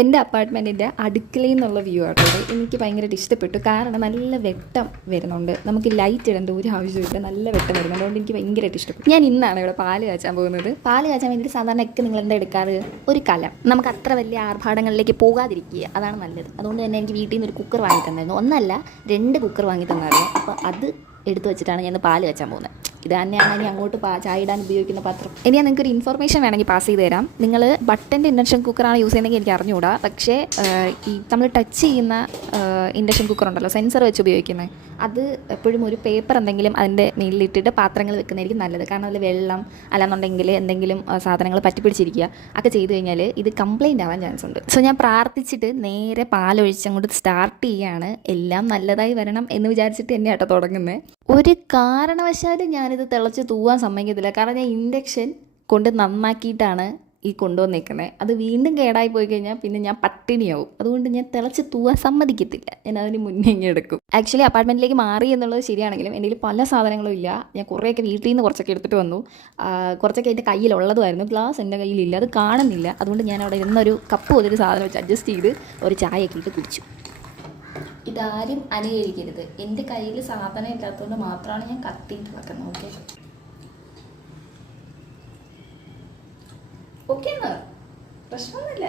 എൻ്റെ അപ്പാർട്ട്മെൻറ്റിൻ്റെ അടുക്കളയിൽ നിന്നുള്ള വ്യൂ ആട്ടോ എനിക്ക് ഭയങ്കരമായിട്ട് ഇഷ്ടപ്പെട്ടു. കാരണം നല്ല വെട്ടം വരുന്നുണ്ട്, നമുക്ക് ലൈറ്റ് ഇടേണ്ട ഒരു ആവശ്യമില്ല, നല്ല വെട്ടം വരുന്നുണ്ട്. അതുകൊണ്ട് എനിക്ക് ഭയങ്കരമായിട്ട് ഇഷ്ടപ്പെട്ടു. ഞാൻ ഇന്നാണ് ഇവിടെ പാല് കാച്ചാൻ പോകുന്നത്. പാല് കാച്ചാൻ വേണ്ടിയിട്ട് സാധാരണ ഒക്കെ നിങ്ങൾ എന്താ എടുക്കാറ്? ഒരു കലം. നമുക്ക് അത്ര വലിയ ആർഭാടങ്ങളിലേക്ക് പോകാതിരിക്കുക, അതാണ് നല്ലത്. അതുകൊണ്ട് തന്നെ എനിക്ക് വീട്ടിൽ നിന്ന് ഒരു കുക്കർ വാങ്ങി തന്നായിരുന്നു. ഒന്നല്ല 2 കുക്കർ വാങ്ങി തന്നായിരുന്നു. അപ്പോൾ അത് എടുത്തു വെച്ചിട്ടാണ് ഞാൻ പാല് കാച്ചാൻ പോകുന്നത്. ഇത് തന്നെയാണ് ഇനി അങ്ങോട്ട് ചായ ഇടാൻ ഉപയോഗിക്കുന്ന പാത്രം. ഇനി ഞാൻ നിങ്ങൾക്ക് ഒരു ഇൻഫർമേഷൻ വേണമെങ്കിൽ പാസ് ചെയ്ത് തരാം. നിങ്ങൾ ബട്ടൻ്റെ ഇൻഡക്ഷൻ കുക്കറാണ് യൂസ് ചെയ്യുന്നതെങ്കിൽ എനിക്ക് അറിഞ്ഞുകൂടാ. പക്ഷേ ഈ നമ്മൾ ടച്ച് ചെയ്യുന്ന ഇൻഡക്ഷൻ കുക്കർ ഉണ്ടല്ലോ, സെൻസർ വെച്ച് ഉപയോഗിക്കുന്നത്, അത് എപ്പോഴും ഒരു പേപ്പർ എന്തെങ്കിലും അതിൻ്റെ മേലിലിട്ടിട്ട് പാത്രങ്ങൾ വെക്കുന്നതായിരിക്കും നല്ലത്. കാരണം അതിൽ വെള്ളം അല്ലാന്നുണ്ടെങ്കിൽ എന്തെങ്കിലും സാധനങ്ങൾ പറ്റിപ്പിടിച്ചിരിക്കുക ഒക്കെ ചെയ്ത് കഴിഞ്ഞാൽ ഇത് കംപ്ലൈൻറ്റ് ആവാൻ ചാൻസ് ഉണ്ട്. സോ ഞാൻ പ്രാർത്ഥിച്ചിട്ട് നേരെ പാലൊഴിച്ച് അങ്ങോട്ട് സ്റ്റാർട്ട് ചെയ്യുകയാണ്. എല്ലാം നല്ലതായി വരണം എന്ന് വിചാരിച്ചിട്ട് തന്നെ ആട്ടോ തുടങ്ങുന്നത്. ഒരു കാരണവശാലും ഞാനിത് തിളച്ച് തൂവാൻ സമ്മതിക്കത്തില്ല. കാരണം ഞാൻ ഇൻഡക്ഷൻ കൊണ്ട് നന്നാക്കിയിട്ടാണ് ഈ കൊണ്ടുവന്നേക്കുന്നത്. അത് വീണ്ടും കേടായി പോയി കഴിഞ്ഞാൽ പിന്നെ ഞാൻ പട്ടിണിയാവും. അതുകൊണ്ട് ഞാൻ തിളച്ച് തൂവാൻ സമ്മതിക്കത്തില്ല. ഞാൻ അതിന് മുന്നേ ഇങ്ങനെ എടുക്കും. ആക്ച്വലി അപ്പാർട്ട്മെൻറ്റിലേക്ക് മാറി എന്നുള്ളത് ശരിയാണെങ്കിലും എൻ്റെ കയ്യിൽ പല സാധനങ്ങളും ഇല്ല. ഞാൻ കുറേയൊക്കെ വീട്ടിൽ നിന്ന് കുറച്ചൊക്കെ എടുത്തിട്ട് വന്നു. കുറച്ചൊക്കെ എൻ്റെ കയ്യിലുള്ളതുമായിരുന്നു. ഗ്ലാസ് എൻ്റെ കയ്യിലില്ല, അത് കാണുന്നില്ല. അതുകൊണ്ട് ഞാൻ അവിടെ ഇരുന്നൊരു കപ്പ് പോലൊരു സാധനം വെച്ച് അഡ്ജസ്റ്റ് ചെയ്ത് ഒരു ചായയൊക്കെ ഇട്ട് കുടിച്ചു. ഇതാരും അനുകരിക്കരുത്. എൻ്റെ കയ്യിൽ സാധനം ഇല്ലാത്തതുകൊണ്ട് മാത്രമാണ് ഞാൻ കത്തിയിട്ട് വെക്കുന്നത്. ഓക്കെ എന്നാ പ്രശ്നമൊന്നുമില്ല.